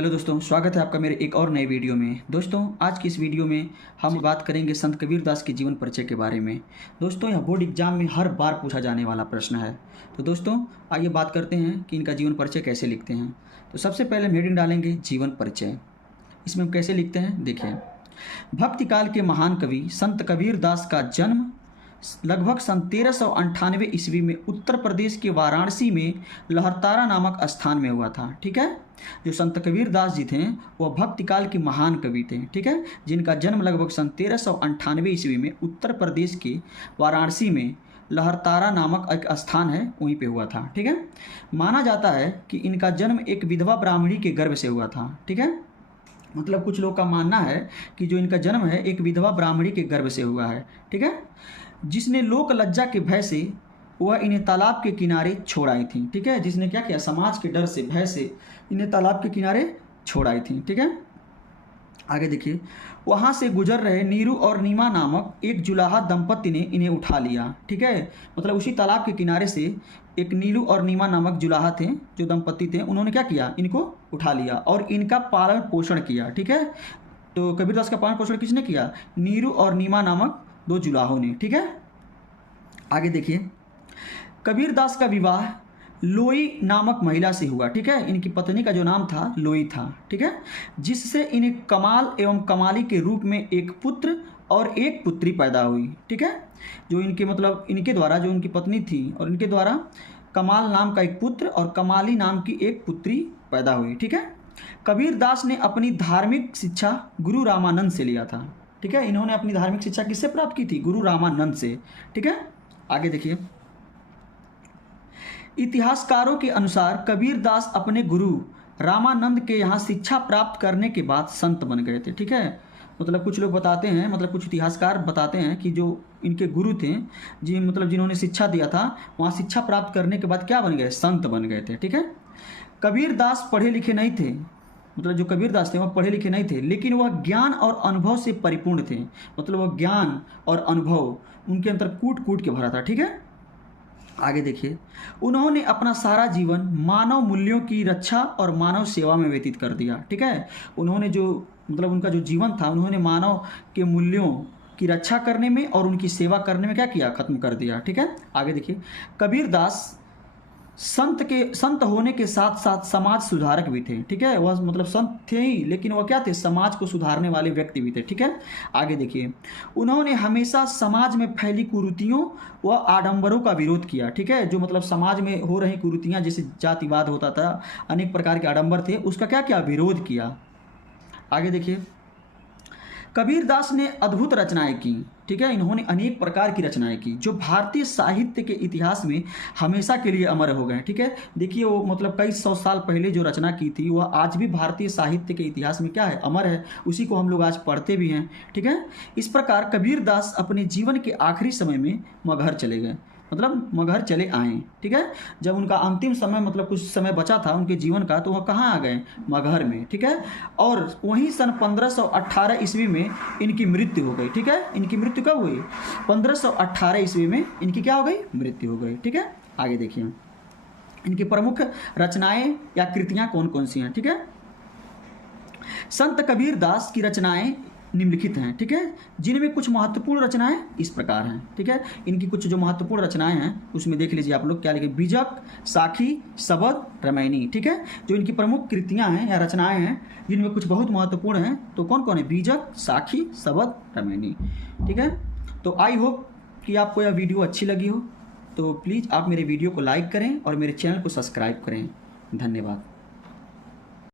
Hello दोस्तों, स्वागत है आपका मेरे एक और नए वीडियो में। दोस्तों, आज की इस वीडियो में हम बात करेंगे संत कबीरदास के जीवन परिचय के बारे में। दोस्तों, यह बोर्ड एग्जाम में हर बार पूछा जाने वाला प्रश्न है। तो दोस्तों, आइए बात करते हैं कि इनका जीवन परिचय कैसे लिखते हैं। तो सबसे पहले हम हेडिंग डालेंगे जीवन परिचय। इसमें हम कैसे लिखते हैं, देखिए। भक्ति काल के महान कवि संत कबीरदास का जन्म लगभग सन 1398 ईस्वी में उत्तर प्रदेश के वाराणसी में लहरतारा नामक स्थान में हुआ था। ठीक है। जो संत कबीरदास जी थे वह भक्ति काल के महान कवि थे। ठीक है, जिनका जन्म लगभग सन 1398 ईस्वी में उत्तर प्रदेश के वाराणसी में लहरतारा नामक एक स्थान है, वहीं पे हुआ था। ठीक है। माना जाता है कि इनका जन्म एक विधवा ब्राह्मणी के गर्भ से हुआ था। ठीक है, मतलब कुछ लोग का मानना है कि जो इनका जन्म है एक विधवा ब्राह्मणी के गर्भ से हुआ है। ठीक है, जिसने लोक लज्जा के भय से वह इन्हें तालाब के किनारे छोड़ आई थी। ठीक है, जिसने क्या किया, समाज के डर से, भय से इन्हें तालाब के किनारे छोड़ आई थी। ठीक है, आगे देखिए। वहाँ से गुजर रहे नीरू और नीमा नामक एक जुलाहा दंपति ने इन्हें उठा लिया। ठीक है, मतलब उसी तालाब के किनारे से एक नीलू और नीमा नामक जुलाहा थे, जो दंपति थे, उन्होंने क्या किया, इनको उठा लिया और इनका पालन पोषण किया। ठीक है, तो कबीरदास का पालन पोषण किसने किया, नीरू और नीमा नामक दो जुलाहों ने। ठीक है, आगे देखिए। कबीरदास का विवाह लोई नामक महिला से हुआ। ठीक है, इनकी पत्नी का जो नाम था लोई था। ठीक है, जिससे इन्हें कमाल एवं कमाली के रूप में एक पुत्र और एक पुत्री पैदा हुई। ठीक है, जो इनके मतलब इनके द्वारा जो उनकी पत्नी थी और इनके द्वारा कमाल नाम का एक पुत्र और कमाली नाम की एक पुत्री पैदा हुई। ठीक है, कबीरदास ने अपनी धार्मिक शिक्षा गुरु रामानंद से लिया था। ठीक है, इन्होंने अपनी धार्मिक शिक्षा किससे प्राप्त की थी, गुरु रामानंद से। ठीक है, आगे देखिए। इतिहासकारों के अनुसार कबीरदास अपने गुरु रामानंद के यहाँ शिक्षा प्राप्त करने के बाद संत बन गए थे। ठीक है, मतलब कुछ लोग बताते हैं, मतलब कुछ इतिहासकार बताते हैं कि जो इनके गुरु थे जी, मतलब जिन्होंने शिक्षा दिया था, वहाँ शिक्षा प्राप्त करने के बाद क्या बन गए, संत बन गए थे। ठीक है, कबीरदास पढ़े लिखे नहीं थे, मतलब जो कबीरदास थे वह पढ़े लिखे नहीं थे, लेकिन वह ज्ञान और अनुभव से परिपूर्ण थे। मतलब वह ज्ञान और अनुभव उनके अंदर कूट कूट के भरा था। ठीक है, आगे देखिए। उन्होंने अपना सारा जीवन मानव मूल्यों की रक्षा और मानव सेवा में व्यतीत कर दिया। ठीक है, उन्होंने जो मतलब उनका जो जीवन था, उन्होंने मानव के मूल्यों की रक्षा करने में और उनकी सेवा करने में क्या किया, खत्म कर दिया। ठीक है, आगे देखिए। कबीरदास संत होने के साथ साथ समाज सुधारक भी थे। ठीक है, वह मतलब संत थे ही, लेकिन वह क्या थे, समाज को सुधारने वाले व्यक्ति भी थे। ठीक है, आगे देखिए। उन्होंने हमेशा समाज में फैली कुरीतियों व आडंबरों का विरोध किया। ठीक है, जो मतलब समाज में हो रही कुरीतियाँ, जैसे जातिवाद होता था, अनेक प्रकार के आडंबर थे, उसका क्या किया, विरोध किया। आगे देखिए। कबीरदास ने अद्भुत रचनाएं की। ठीक है, इन्होंने अनेक प्रकार की रचनाएं की जो भारतीय साहित्य के इतिहास में हमेशा के लिए अमर हो गए। ठीक है, देखिए वो मतलब कई सौ साल पहले जो रचना की थी वह आज भी भारतीय साहित्य के इतिहास में क्या है, अमर है। उसी को हम लोग आज पढ़ते भी हैं। ठीक है, इस प्रकार कबीरदास अपने जीवन के आखिरी समय में मगहर चले गए, मतलब मगहर चले आए। ठीक है, जब उनका अंतिम समय मतलब कुछ समय बचा था उनके जीवन का, तो वह कहाँ आ गए, मगहर में। ठीक है, और वहीं सन 1518 ईस्वी में इनकी मृत्यु हो गई। ठीक है, इनकी मृत्यु कब हुई, 1518 ईस्वी में इनकी क्या हो गई, मृत्यु हो गई। ठीक है, आगे देखिए। इनकी प्रमुख रचनाएं या कृतियां कौन कौन सी हैं। ठीक है, संत कबीरदास की रचनाएं निम्नलिखित हैं। ठीक है, जिनमें कुछ महत्वपूर्ण रचनाएं इस प्रकार हैं। ठीक है, इनकी कुछ जो महत्वपूर्ण रचनाएं हैं उसमें देख लीजिए आप लोग क्या लिखे, बीजक, साखी, सबद, रामायणी। ठीक है, जो इनकी प्रमुख कृतियां हैं या रचनाएं हैं जिनमें कुछ बहुत महत्वपूर्ण हैं, तो कौन कौन है, बीजक, साखी, सबद, रामायणी। ठीक है, तो आई होप कि आपको यह वीडियो अच्छी लगी हो, तो प्लीज़ आप मेरे वीडियो को लाइक करें और मेरे चैनल को सब्सक्राइब करें। धन्यवाद।